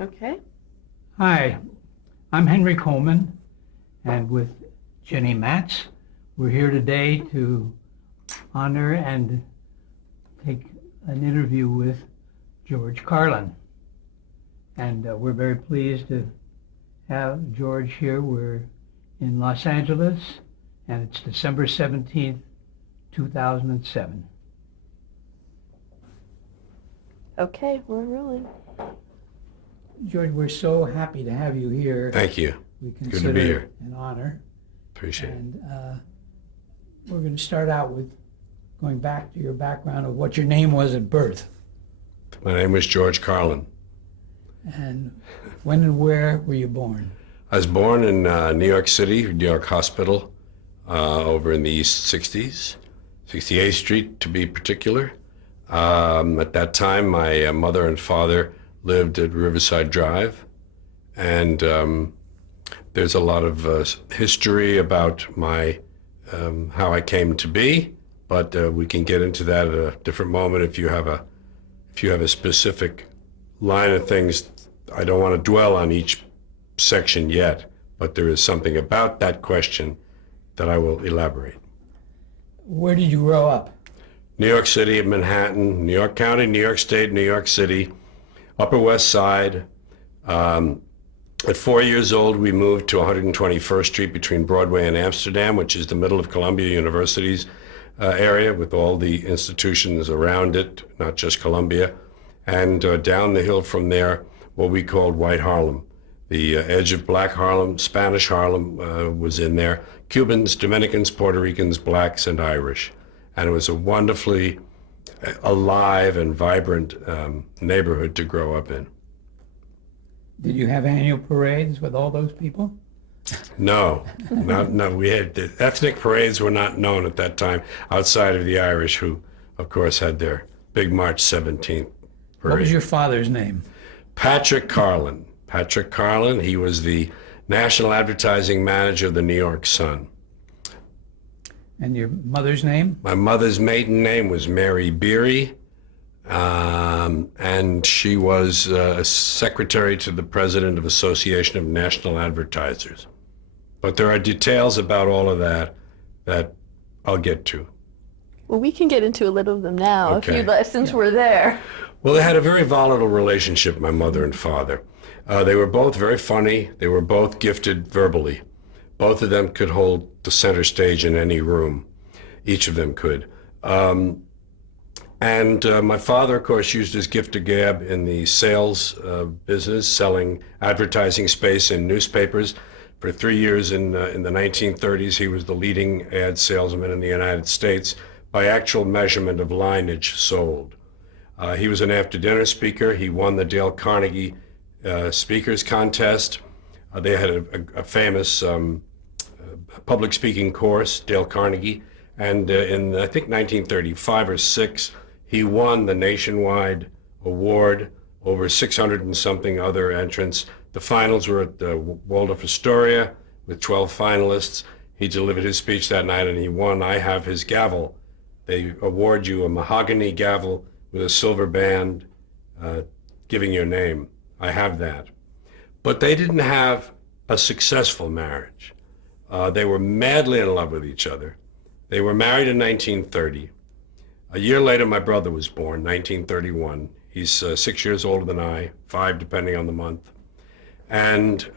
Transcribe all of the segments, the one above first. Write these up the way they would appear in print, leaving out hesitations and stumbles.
Okay. Hi, I'm Henry Coleman, and with Jenny Matz, we're here today to honor and take an interview with George Carlin. And we're very pleased to have George here. We're in Los Angeles, and it's December 17th, 2007. Okay, we're rolling. George, we're so happy to have you here. Thank you. We Good to consider be it here. an honor. Appreciate it. And we're going to start out with going back to your background of what your name was at birth. My name was George Carlin. And when and where were you born? I was born in New York City, New York Hospital, over in the East 60s, 68th Street to be particular. At that time, my mother and father lived at Riverside Drive, and there's a lot of history about my how I came to be, but we can get into that at a different moment if you have a specific line of things. I don't want to dwell on each section yet, but there is something about that question that I will elaborate. Where did you grow up? New York City, Manhattan, New York County, New York State, New York City, Upper West Side. At 4 years old, we moved to 121st Street between Broadway and Amsterdam, which is the middle of Columbia University's area with all the institutions around it, not just Columbia. And down the hill from there, what we called White Harlem. The edge of Black Harlem, Spanish Harlem was in there. Cubans, Dominicans, Puerto Ricans, Blacks, and Irish. And it was a wonderfully alive and vibrant neighborhood to grow up in. Did you have annual parades with all those people? No. We had the ethnic parades were not known at that time outside of the Irish, who, of course, had their big March 17th parade. What was your father's name? Patrick Carlin. Patrick Carlin. He was the national advertising manager of the New York Sun. And your mother's name? My mother's maiden name was Mary Beery, and she was a secretary to the president of Association of National Advertisers. But there are details about all of that that I'll get to. Well, we can get into a little of them now if Okay. you'd like, since we're there. Well, they had a very volatile relationship, my mother and father. They were both very funny. They were both gifted verbally. Both of them could hold the center stage in any room. Each of them could. And my father, of course, used his gift of gab in the sales business, selling advertising space in newspapers. For 3 years in the 1930s, he was the leading ad salesman in the United States by actual measurement of lineage sold. He was an after-dinner speaker. He won the Dale Carnegie Speakers Contest. They had a famous public speaking course, Dale Carnegie, and in I think 1935 or 6, he won the nationwide award over 600 and something other entrants. The finals were at the Waldorf Astoria with 12 finalists. He delivered his speech that night and he won. I have his gavel. They award you a mahogany gavel with a silver band giving your name. I have that. But they didn't have a successful marriage. They were madly in love with each other. They were married in 1930. A year later, my brother was born, 1931. He's 6 years older than I, 5 depending on the month. And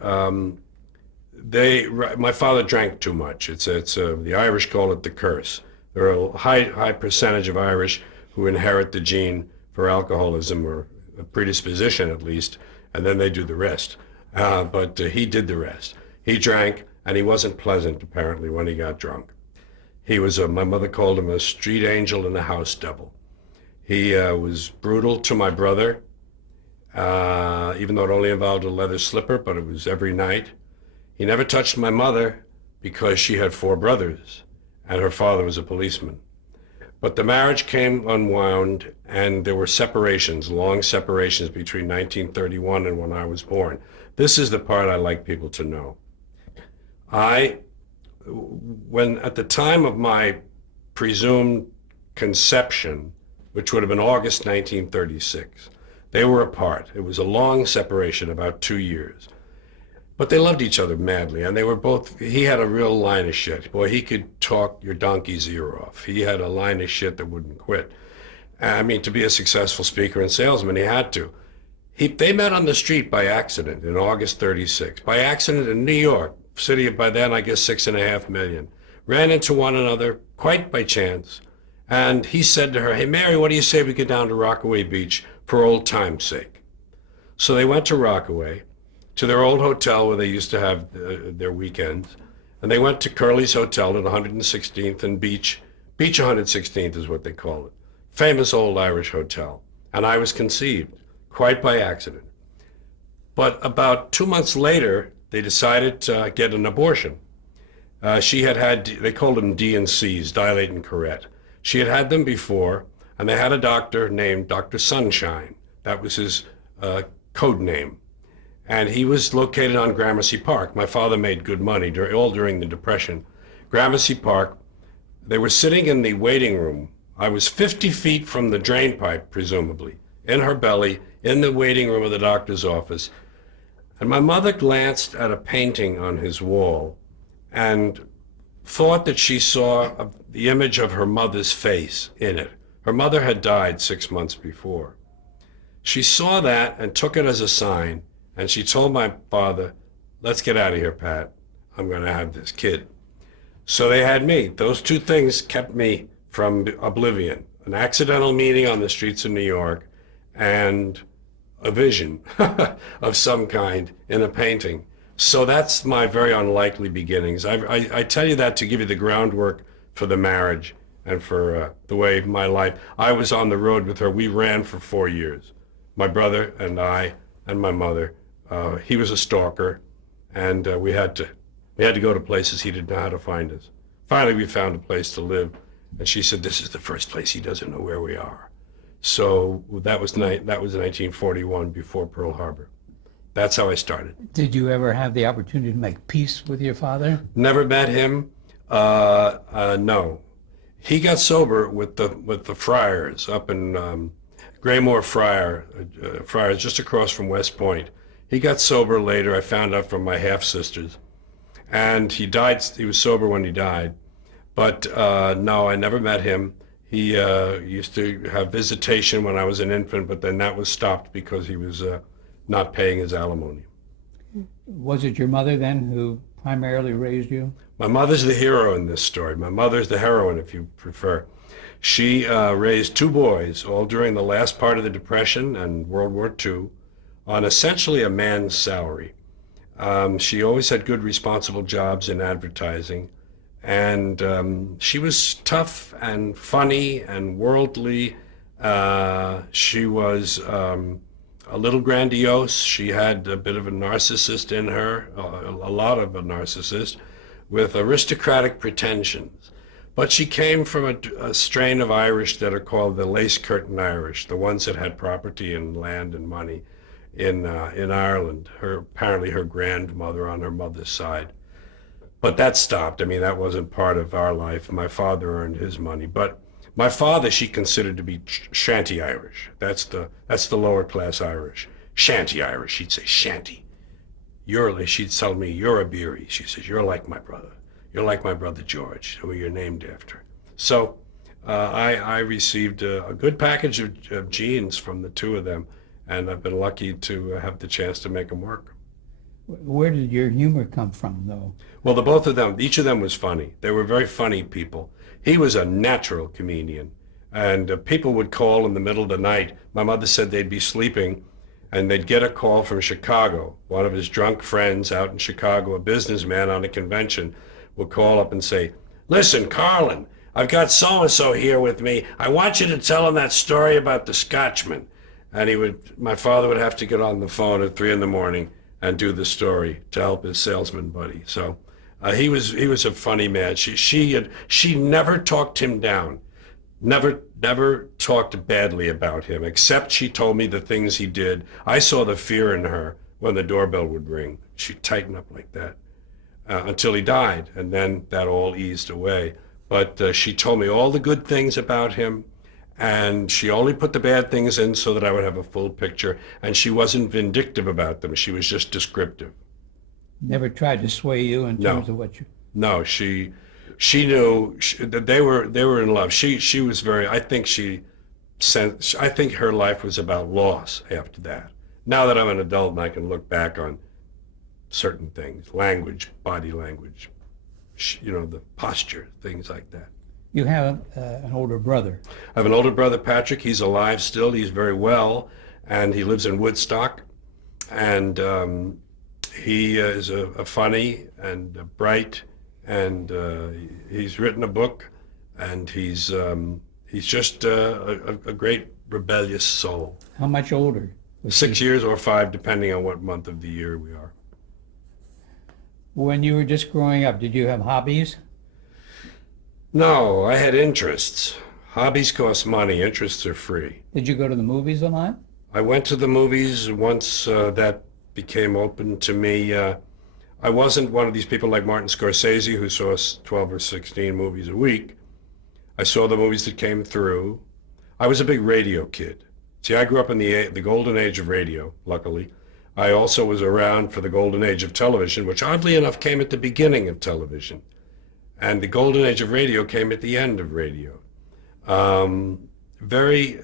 my father drank too much. The Irish call it the curse. There are a high percentage of Irish who inherit the gene for alcoholism, or a predisposition at least, and then they do the rest. But he did the rest. He drank, and he wasn't pleasant, apparently, when he got drunk. He was, my mother called him a street angel and a house devil. He was brutal to my brother, even though it only involved a leather slipper, but it was every night. He never touched my mother because she had 4 brothers, and her father was a policeman. But the marriage came unwound, and there were separations, long separations between 1931 and when I was born. This is the part I like people to know. When at the time of my presumed conception, which would have been August 1936, They were apart. It was a long separation, about 2 years. But they loved each other madly, and they were both, he had a real line of shit. Boy, he could talk your donkey's ear off. He had a line of shit that wouldn't quit. I mean, to be a successful speaker and salesman, he had to. They met on the street by accident in August 36. By accident in New York, city of, by then, I guess, 6.5 million. Ran into one another quite by chance. And he said to her, "Hey, Mary, what do you say we get down to Rockaway Beach for old time's sake?" So they went to Rockaway, to their old hotel where they used to have their weekends. And they went to Curly's Hotel at 116th and Beach 116th is what they call it. Famous old Irish hotel. And I was conceived, quite by accident. But about 2 months later, they decided to get an abortion. She had, they called them D&Cs, dilate and correct. She had had them before, and they had a doctor named Dr. Sunshine. That was his code name. And he was located on Gramercy Park. My father made good money all during the Depression. Gramercy Park, they were sitting in the waiting room. I was 50 feet from the drain pipe, presumably, in her belly, in the waiting room of the doctor's office. And my mother glanced at a painting on his wall and thought that she saw the image of her mother's face in it. Her mother had died 6 months before. She saw that and took it as a sign. And she told my father, "Let's get out of here, Pat. I'm going to have this kid." So they had me. Those two things kept me from oblivion. An accidental meeting on the streets of New York and a vision of some kind in a painting. So that's my very unlikely beginnings. I tell you that to give you the groundwork for the marriage and for the way my life. I was on the road with her. We ran for 4 years. My brother and I and my mother. He was a stalker, and we had to go to places he didn't know how to find us. Finally, we found a place to live, and she said, "This is the first place he doesn't know where we are." So that was 1941, before Pearl Harbor. That's how I started. Did you ever have the opportunity to make peace with your father? Never met him. No, he got sober with the Friars up in Graymore Friars, just across from West Point. He got sober later. I found out from my half-sisters. And he died, he was sober when he died. But no, I never met him. He used to have visitation when I was an infant, but then that was stopped because he was not paying his alimony. Was it your mother then who primarily raised you? My mother's the hero in this story. My mother's the heroine, if you prefer. She raised 2 boys, all during the last part of the Depression and World War II, on essentially a man's salary. She always had good, responsible jobs in advertising, and she was tough and funny and worldly. She was a little grandiose. She had a bit of a narcissist in her, a lot of a narcissist, with aristocratic pretensions. But she came from a strain of Irish that are called the lace curtain Irish, the ones that had property and land and money in Ireland. Apparently her grandmother on her mother's side. But that stopped. I mean, that wasn't part of our life. My father earned his money. But my father, she considered to be shanty Irish. That's the lower class Irish. Shanty Irish, she'd say, shanty. She'd tell me, "You're a Beery." She says, "You're like my brother. You're like my brother George, who you're named after." So I received a good package of genes from the 2 of them, and I've been lucky to have the chance to make them work. Where did your humor come from, though? Well, both of them, each of them was funny. They were very funny people. He was a natural comedian, and people would call in the middle of the night. My mother said they'd be sleeping, and they'd get a call from Chicago. One of his drunk friends out in Chicago, a businessman on a convention, would call up and say, "Listen, Carlin, I've got so-and-so here with me. I want you to tell him that story about the Scotchman." And my father would have to get on the phone at 3 a.m. and do the story to help his salesman buddy. So he was a funny man. She never talked him down, never talked badly about him, except she told me the things he did. I saw the fear in her when the doorbell would ring. She'd tighten up like that until he died, and then that all eased away. But she told me all the good things about him, And she only put the bad things in so that I would have a full picture. And she wasn't vindictive about them. She was just descriptive. Never tried to sway you in No. terms of what you... No, she knew that they were in love. She was very. I think I think her life was about loss after that. Now that I'm an adult and I can look back on certain things, language, body language, the posture, things like that. You have an older brother. I have an older brother, Patrick. He's alive still. He's very well, and he lives in Woodstock. And he is a funny and a bright, and he's written a book, and he's just a great rebellious soul. How much older? 6 years or 5, depending on what month of the year we are. When you were just growing up, did you have hobbies? No, I had interests. Hobbies cost money. Interests are free. Did you go to the movies a lot? I went to the movies once that became open to me. I wasn't one of these people like Martin Scorsese who saw 12 or 16 movies a week. I saw the movies that came through. I was a big radio kid. See, I grew up in the golden age of radio, luckily. I also was around for the golden age of television, which oddly enough came at the beginning of television. And the golden age of radio came at the end of radio. Very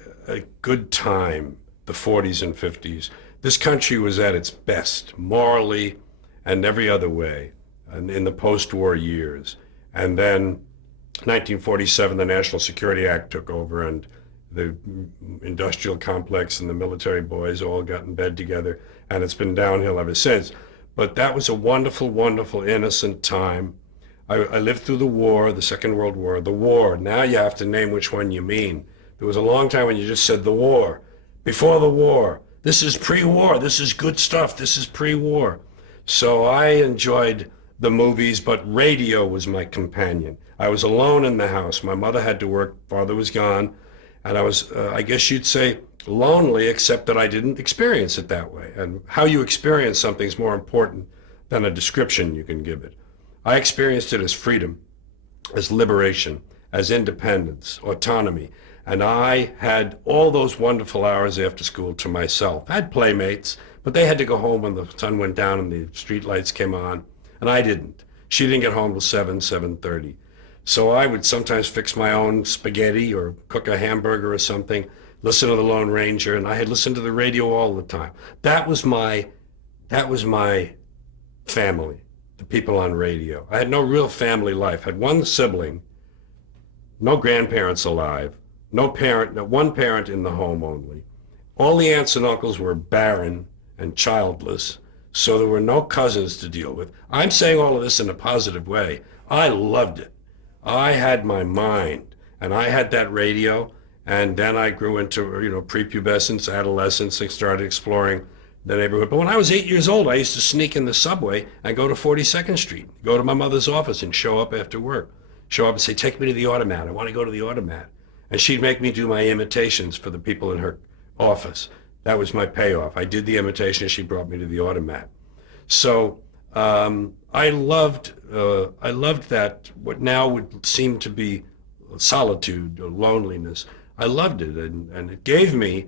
good time, the 40s and 50s. This country was at its best, morally and every other way, and in the post-war years. And then 1947, the National Security Act took over, and the industrial complex and the military boys all got in bed together, and it's been downhill ever since. But that was a wonderful, wonderful, innocent time. I lived through the war, the Second World War, the war. Now you have to name which one you mean. There was a long time when you just said the war. Before the war. This is pre-war. This is good stuff. This is pre-war. So I enjoyed the movies, but radio was my companion. I was alone in the house. My mother had to work. Father was gone. And I was, I guess you'd say, lonely, except that I didn't experience it that way. And how you experience something is more important than a description you can give it. I experienced it as freedom, as liberation, as independence, autonomy. And I had all those wonderful hours after school to myself. I had playmates, but they had to go home when the sun went down and the street lights came on. And I didn't. She didn't get home till 7:30. So I would sometimes fix my own spaghetti or cook a hamburger or something, listen to the Lone Ranger, and I had listened to the radio all the time. That was my family, the people on radio. I had no real family life. I had one sibling, no grandparents alive, no one parent in the home only. All the aunts and uncles were barren and childless, so there were no cousins to deal with. I'm saying all of this in a positive way. I loved it. I had my mind, and I had that radio, and then I grew into, prepubescence, adolescence, and started exploring the neighborhood. But when I was 8 years old, I used to sneak in the subway and go to 42nd Street, go to my mother's office and show up after work. Show up and say, take me to the automat. I want to go to the automat. And she'd make me do my imitations for the people in her office. That was my payoff. I did the imitation, she brought me to the automat. So I loved that, what now would seem to be solitude or loneliness. I loved it, and it gave me,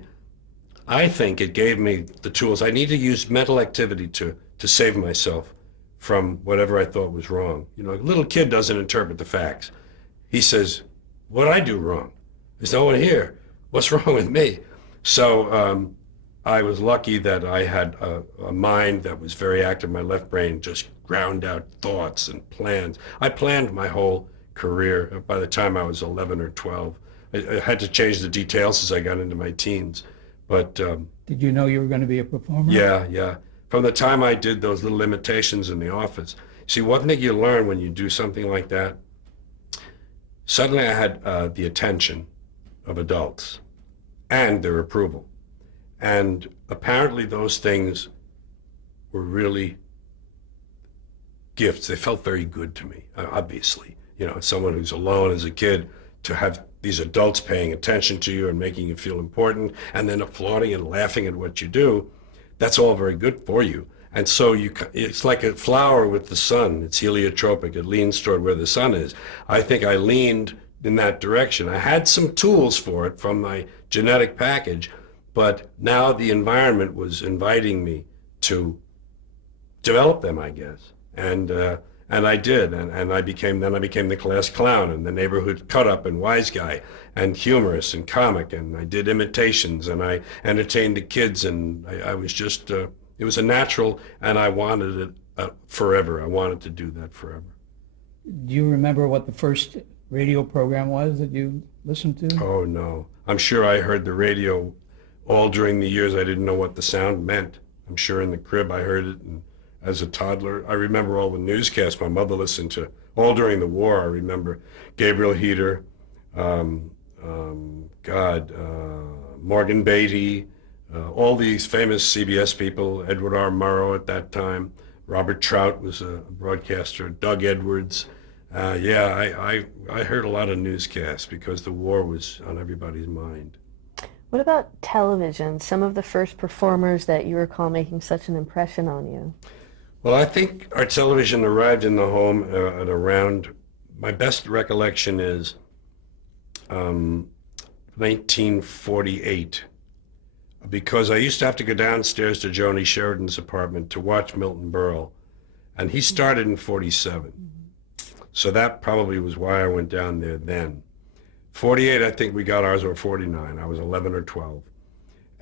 I think it gave me the tools. I need to use mental activity to save myself from whatever I thought was wrong. A little kid doesn't interpret the facts. He says, what did I do wrong? There's no one here. What's wrong with me? So I was lucky that I had a mind that was very active. My left brain just ground out thoughts and plans. I planned my whole career. By the time I was 11 or 12, I had to change the details as I got into my teens. But did you know you were going to be a performer? Yeah. From the time I did those little imitations in the office. See, one thing you learn when you do something like that, suddenly I had the attention of adults and their approval. And apparently those things were really gifts. They felt very good to me, obviously. Someone who's alone as a kid, to have these adults paying attention to you and making you feel important and then applauding and laughing at what you do, that's all very good for you. And so it's like a flower with the sun. It's heliotropic. It leans toward where the sun is. I think I leaned in that direction. I had some tools for it from my genetic package, but now the environment was inviting me to develop them, I guess. And I did, and I became the class clown and the neighborhood cut up and wise guy and humorous and comic, and I did imitations and I entertained the kids, and I was just it was a natural, and I wanted it forever. I wanted to do that forever. Do you remember what the first radio program was that you listened to? Oh no, I'm sure I heard the radio all during the years. I didn't know what the sound meant. I'm sure in the crib I heard it, and as a toddler, I remember all the newscasts my mother listened to all during the war. I remember Gabriel Heater, Morgan Beatty, all these famous CBS people, Edward R. Murrow at that time, Robert Trout was a broadcaster, Doug Edwards. I heard a lot of newscasts because the war was on everybody's mind. What about television? Some of the first performers that you recall making such an impression on you? Well, I think our television arrived in the home at around, my best recollection is 1948, because I used to have to go downstairs to Joni Sheridan's apartment to watch Milton Berle, and he started in 47. So that probably was why I went down there then. 48, I think we got ours, or 49. I was 11 or 12.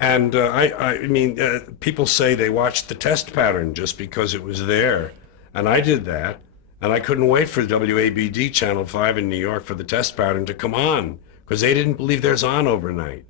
And I mean, people say they watched the test pattern just because it was there. And I did that. And I couldn't wait for WABD Channel 5 in New York for the test pattern to come on, because they didn't believe theirs on overnight.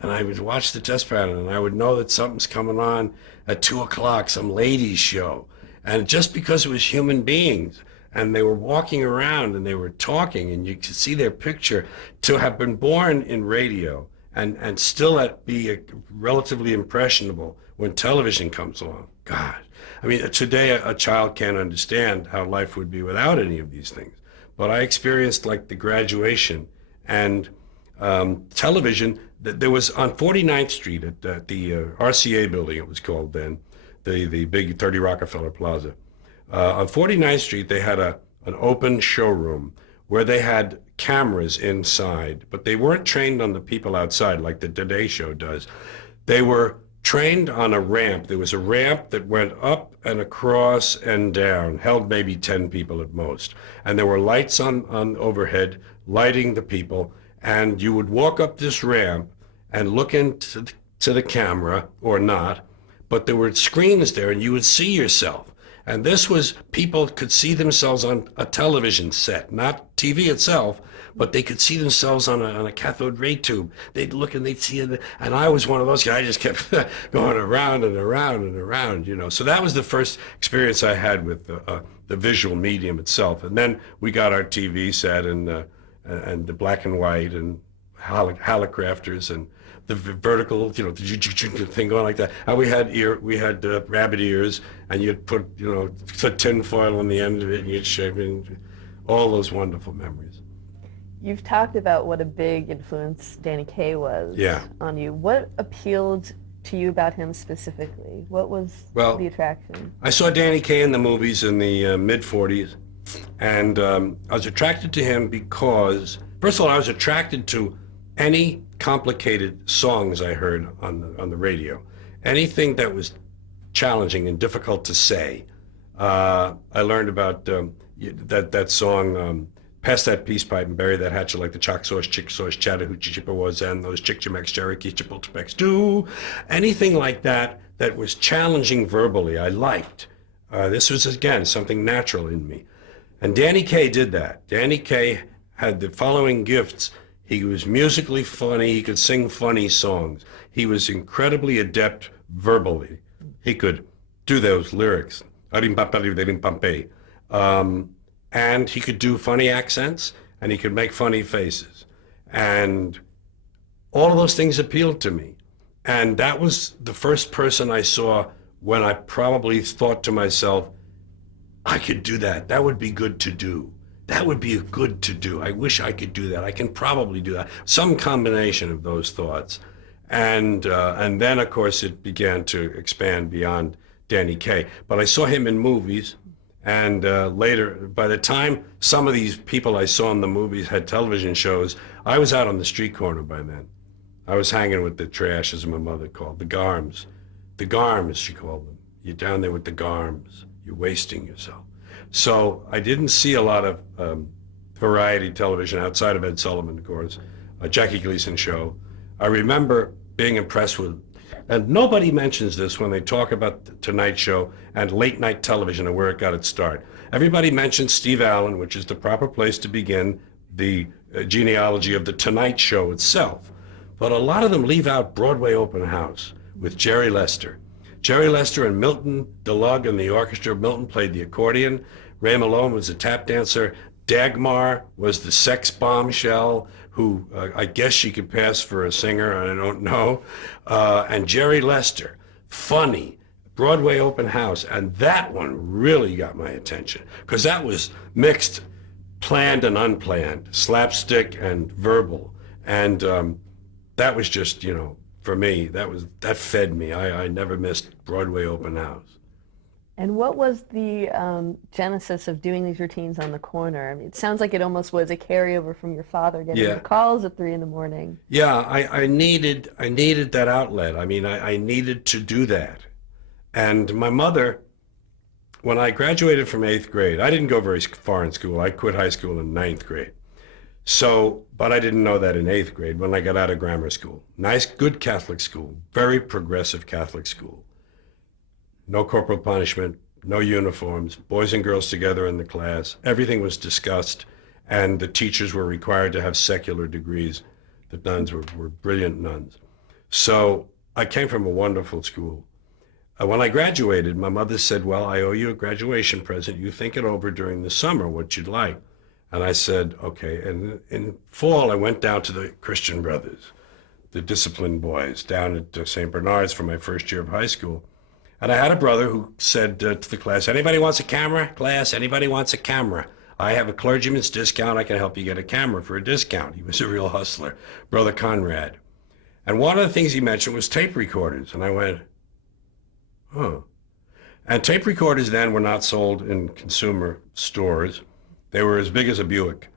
And I would watch the test pattern, and I would know that something's coming on at 2 o'clock, some ladies show. And just because it was human beings, and they were walking around and they were talking, and you could see their picture, to have been born in radio and still be relatively impressionable when television comes along. God, I mean, today a child can't understand how life would be without any of these things. But I experienced like the graduation and television. There was on 49th Street at the RCA building, it was called then, the big 30 Rockefeller Plaza. On 49th Street, they had an open showroom where they had cameras inside, but they weren't trained on the people outside like the Today Show does. They were trained on a ramp. There was a ramp that went up and across and down, held maybe 10 people at most. And there were lights on overhead, lighting the people. And you would walk up this ramp and look into the camera, or not, but there were screens there and you would see yourself. And this was, people could see themselves on a television set, not TV itself, but they could see themselves on a cathode ray tube. They'd look and they'd see it, and I was one of those guys. I just kept going around and around and around, you know. So that was the first experience I had with the visual medium itself. And then we got our TV set and the black and white and halocrafters and the vertical, you know, the thing going like that. And we had rabbit ears, and you'd put, you know, tin foil on the end of it, and you'd shape it. All those wonderful memories. You've talked about what a big influence Danny Kaye was on you. What appealed to you about him specifically? What was the attraction? I saw Danny Kaye in the movies in the mid-40s, and I was attracted to him because, first of all, I was attracted to any complicated songs I heard on the radio. Anything that was challenging and difficult to say. I learned about that song, Pass That Peace Pipe and Bury That Hatchet Like the Chalk Sauce, Chick Sauce, Chattahoochee Chippewas, and those Chick-Chimex, Cherokee, Chipultepec do. Anything like that that was challenging verbally, I liked. This was, again, something natural in me. And Danny Kaye did that. Danny Kaye had the following gifts. He was musically funny. He could sing funny songs. He was incredibly adept verbally. He could do those lyrics. And he could do funny accents, and he could make funny faces. And all of those things appealed to me. And that was the first person I saw when I probably thought to myself, I could do that. That would be good to do. That would be good to do. I wish I could do that. I can probably do that. Some combination of those thoughts. And then, of course, it began to expand beyond Danny Kaye. But I saw him in movies, And later, by the time some of these people I saw in the movies had television shows, I was out on the street corner by then. I was hanging with the trash, as my mother called, the garms. The garms, she called them. You're down there with the garms. You're wasting yourself. So I didn't see a lot of variety television outside of Ed Sullivan, of course, a Jackie Gleason show. I remember being impressed with, and nobody mentions this when they talk about the Tonight Show and late night television and where it got its start. Everybody mentions Steve Allen, which is the proper place to begin the genealogy of the Tonight Show itself. But a lot of them leave out Broadway Open House with Jerry Lester. Jerry Lester and Milton DeLugg and the orchestra. Milton played the accordion. Ray Malone was a tap dancer. Dagmar was the sex bombshell who I guess she could pass for a singer, I don't know. And Jerry Lester, funny, Broadway Open House. And that one really got my attention because that was mixed, planned and unplanned, slapstick and verbal. And that was just, you know, for me, that fed me. I never missed Broadway Open House. And what was the genesis of doing these routines on the corner? I mean, it sounds like it almost was a carryover from your father getting your calls at 3 a.m. Yeah, I needed that outlet. I mean, I needed to do that. And my mother, when I graduated from 8th grade, I didn't go very far in school. I quit high school in 9th grade. So, but I didn't know that in 8th grade when I got out of grammar school. Nice, good Catholic school, very progressive Catholic school. No corporal punishment, no uniforms, boys and girls together in the class. Everything was discussed, and the teachers were required to have secular degrees. The nuns were brilliant nuns. So I came from a wonderful school. When I graduated, my mother said, well, I owe you a graduation present. You think it over during the summer, what you'd like. And I said, okay. And in fall, I went down to the Christian Brothers, the disciplined boys, down at St. Bernard's for my first year of high school. And I had a brother who said to the class, anybody wants a camera? Class, anybody wants a camera? I have a clergyman's discount. I can help you get a camera for a discount. He was a real hustler, Brother Conrad. And one of the things he mentioned was tape recorders. And I went, huh. And tape recorders then were not sold in consumer stores. They were as big as a Buick.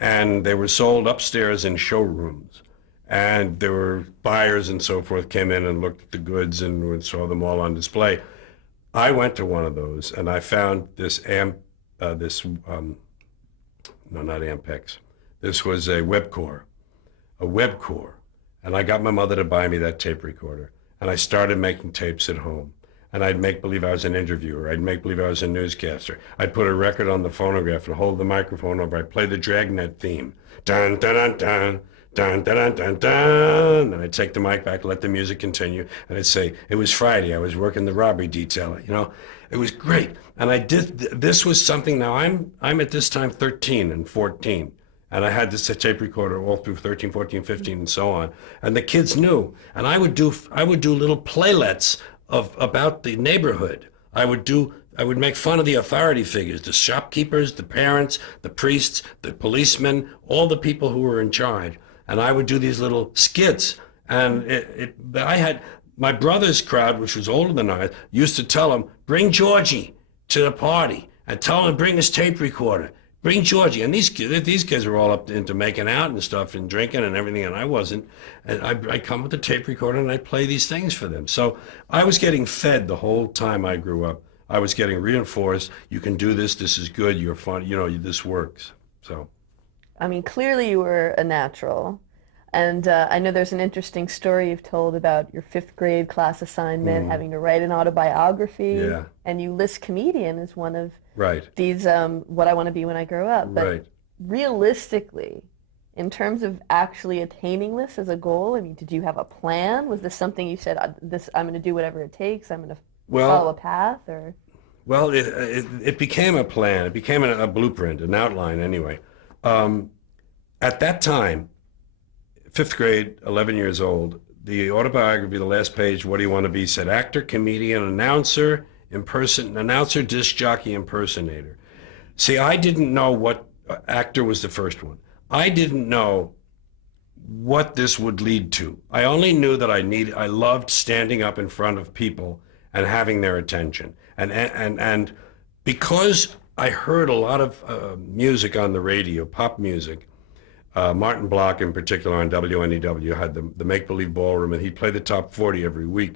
And they were sold upstairs in showrooms. And there were buyers and so forth came in and looked at the goods and saw them all on display. I went to one of those and I found this no, not Ampex. This was a Webcore. And I got my mother to buy me that tape recorder. And I started making tapes at home. And I'd make believe I was an interviewer. I'd make believe I was a newscaster. I'd put a record on the phonograph and hold the microphone over. I'd play the Dragnet theme. Dun, dun, dun, dun. Dun, dun, dun, dun, dun. And I'd take the mic back, let the music continue, and I'd say, it was Friday, I was working the robbery detail, you know. It was great. And I did, this was something, now I'm at this time 13 and 14, and I had this tape recorder all through 13, 14, 15, and so on. And the kids knew, and I would do little playlets about the neighborhood. I would make fun of the authority figures, the shopkeepers, the parents, the priests, the policemen, all the people who were in charge. And I would do these little skits. And I had my brother's crowd, which was older than I, used to tell him, bring Georgie to the party and tell him to bring his tape recorder. Bring Georgie. And these kids were all up into making out and stuff and drinking and everything, and I wasn't. And I'd come with the tape recorder and I'd play these things for them. So I was getting fed the whole time I grew up. I was getting reinforced. You can do this. This is good. You're fun. You know, this works. So. I mean, clearly you were a natural. And I know there's an interesting story you've told about your 5th grade class assignment, having to write an autobiography. Yeah. And you list comedian as one of right. these, what I want to be when I grow up. But right. Realistically, in terms of actually attaining this as a goal, I mean, did you have a plan? Was this something you said, I'm going to do whatever it takes, I'm going to follow a path? Or? Well, it became a plan. It became a blueprint, an outline anyway. At that time, 5th grade, 11 years old, the autobiography, the last page, what do you want to be, said actor, comedian, announcer, disc jockey, impersonator. See, I didn't know what actor was the first one. I didn't know what this would lead to. I only knew that I loved standing up in front of people and having their attention and Because I heard a lot of music on the radio, pop music. Martin Block in particular on WNEW had the Make-Believe Ballroom, and he'd play the top 40 every week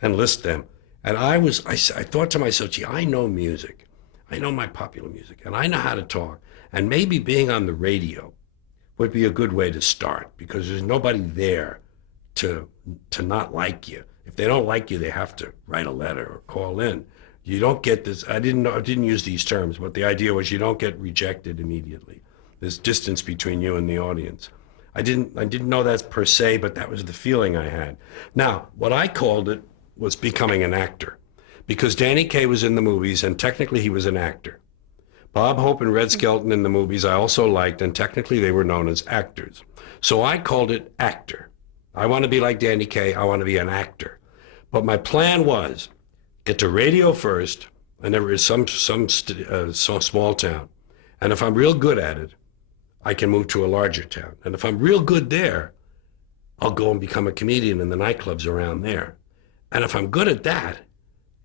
and list them. And I thought to myself, gee, I know music. I know my popular music, and I know how to talk. And maybe being on the radio would be a good way to start, because there's nobody there to not like you. If they don't like you, they have to write a letter or call in. You don't get this. I didn't use these terms, but the idea was you don't get rejected immediately. There's distance between you and the audience. I didn't know that per se, but that was the feeling I had. Now, what I called it was becoming an actor, because Danny Kaye was in the movies, and technically he was an actor. Bob Hope and Red Skelton in the movies I also liked, and technically they were known as actors. So I called it actor. I want to be like Danny Kaye. I want to be an actor. But my plan was get to radio first, and there is some small town. And if I'm real good at it, I can move to a larger town. And if I'm real good there, I'll go and become a comedian in the nightclubs around there. And if I'm good at that,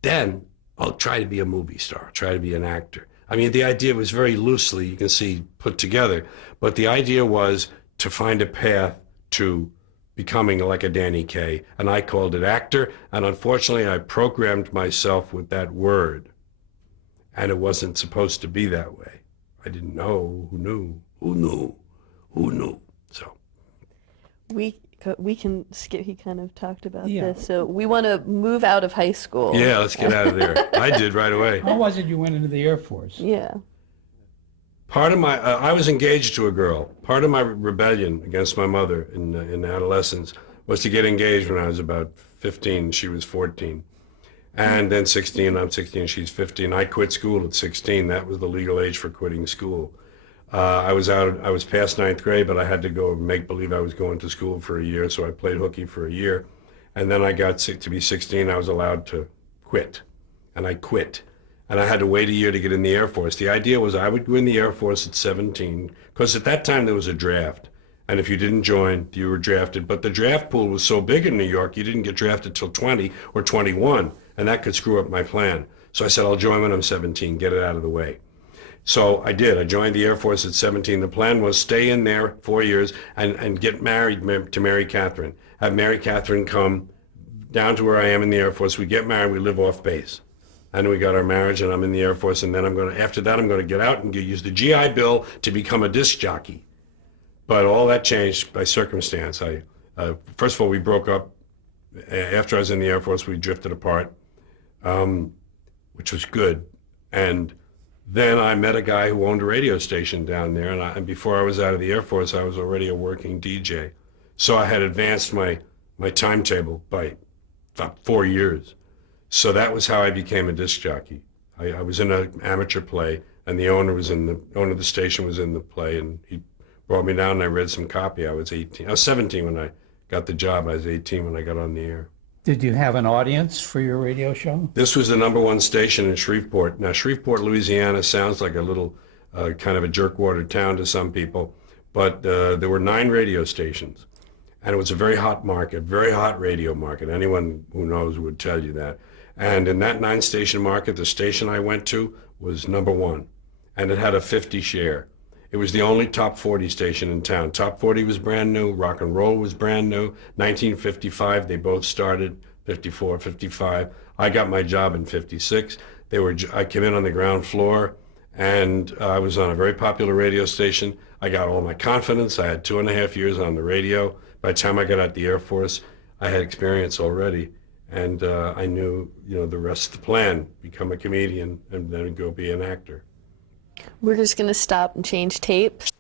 then I'll try to be a movie star, try to be an actor. I mean, the idea was very loosely, you can see, put together. But the idea was to find a path to becoming like a Danny Kaye, and I called it actor, and unfortunately I programmed myself with that word, and it wasn't supposed to be that way. I didn't know. Who knew? So we can skip. He kind of talked about this, so we want to move out of high school. Yeah, let's get out of there. I did right away. How was it you went into the Air Force? Yeah. Part of my, I was engaged to a girl. Part of my rebellion against my mother in adolescence was to get engaged when I was about 15. She was 14. And then 16, I'm 16, she's 15. I quit school at 16. That was the legal age for quitting school. I was past ninth grade, but I had to go make believe I was going to school for a year, so I played hooky for a year. And then I got to be 16, I was allowed to quit. And I quit. And I had to wait a year to get in the Air Force. The idea was I would go in the Air Force at 17, because at that time there was a draft. And if you didn't join, you were drafted. But the draft pool was so big in New York, you didn't get drafted till 20 or 21, and that could screw up my plan. So I said, I'll join when I'm 17, get it out of the way. So I did. I joined the Air Force at 17. The plan was stay in there 4 years and get married to Mary Catherine. Have Mary Catherine come down to where I am in the Air Force. We get married, we live off base. And we got our marriage, and I'm in the Air Force, and then after that, I'm going to get out and use the GI Bill to become a disc jockey. But all that changed by circumstance. First of all, we broke up. After I was in the Air Force, we drifted apart, which was good. And then I met a guy who owned a radio station down there, and before I was out of the Air Force, I was already a working DJ. So I had advanced my timetable by about 4 years. So that was how I became a disc jockey. I was in an amateur play, and the owner of the station was in the play, and he brought me down and I read some copy. I was 17 when I got the job. I was 18 when I got on the air. Did you have an audience for your radio show? This was the #1 station in Shreveport. Now, Shreveport, Louisiana sounds like a little kind of a jerkwater town to some people, but there were 9 radio stations. And it was a very hot market, very hot radio market. Anyone who knows would tell you that. And in that 9-station market, the station I went to was #1, and it had a 50 share. It was the only top 40 station in town. Top 40 was brand new, rock and roll was brand new. 1955, they both started, 54, 55. I got my job in 56. I came in on the ground floor, and I was on a very popular radio station. I got all my confidence. I had 2.5 years on the radio. By the time I got out the Air Force, I had experience already. And I knew, the rest of the plan, become a comedian and then go be an actor. We're just going to stop and change tapes.